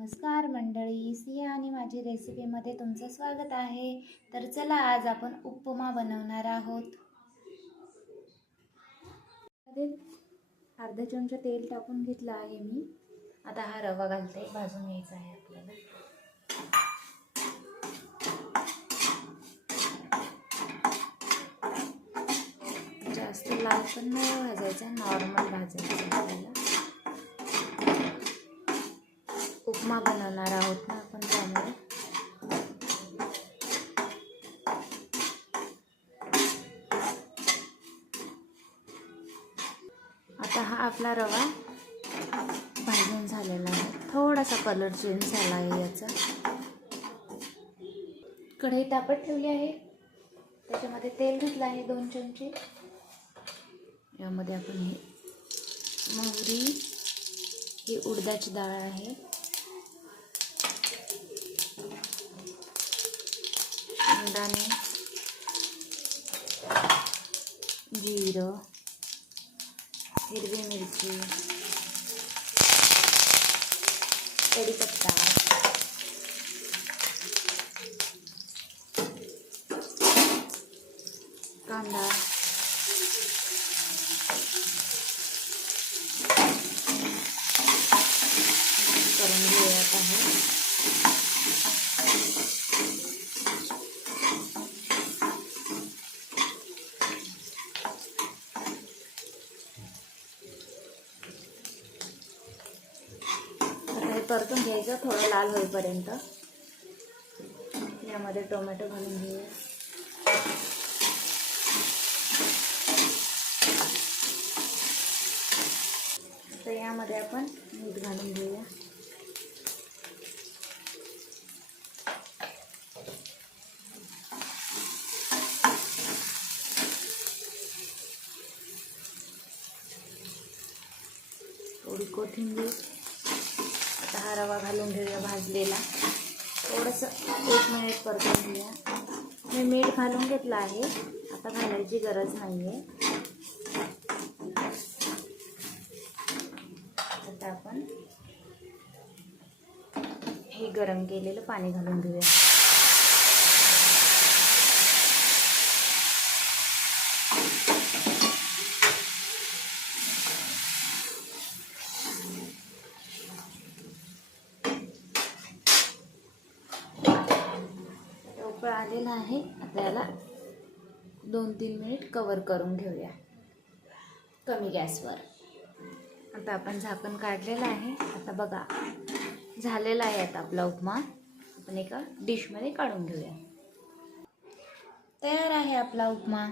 नमस्कार मंडळी, सिया आणि माझी रेसिपीमध्ये तुमचं स्वागत आहे. तर चला आज आपण उपमा बनवणार आहोत. अर्धा चमचा तेल टाकून घेतलं आहे मी. आता हा रवा घालते, भाजून घ्यायचा आहे आपल्याला. जास्त लाल पण नाही भाजायचा, नॉर्मल भाजायचा आपल्याला. उपमा बनवणार आहोत ना आपण, त्यामुळे आता हा आपला रवा भाजून झालेला आहे. थोडासा कलर चेंज झाला आहे याचा. कढई तापत ठेवली आहे, त्याच्यामध्ये तेल घातलं आहे 2 चमचे. यामध्ये आपण हे मोहरी, ही उडदाची डाळ आहे, शेंगदाणे, जिरं, हिरवी मिरची, कढीपत्ता, कांदा, करून घेऊयात आहे. परतून घ्यायचं थोडं लाल होईपर्यंत. यामध्ये टोमॅटो घालून घेऊया. तर यामध्ये आपण मीठ घालून घेऊया. थोडी कोथिंबीर. आता हा रवा घालून घेऊया भाजलेला. थोडंसं 1 मिनिट परतून घेऊया. मी मीठ घालून घेतलं आहे, आता घालायची गरज नाही आहे. आता आपण हे गरम केलेलं पाणी घालून घेऊया. उकळ आलेला आहे. आता याला 2-3 मिनिट कवर करून घेऊया कमी गॅसवर. आता आपण झाकण काढलेलं आहे. आता बघा झालेला आहे. आता आपला उपमा आपण एका डिशमध्ये काढून घेऊया. तयार आहे आपला उपमा.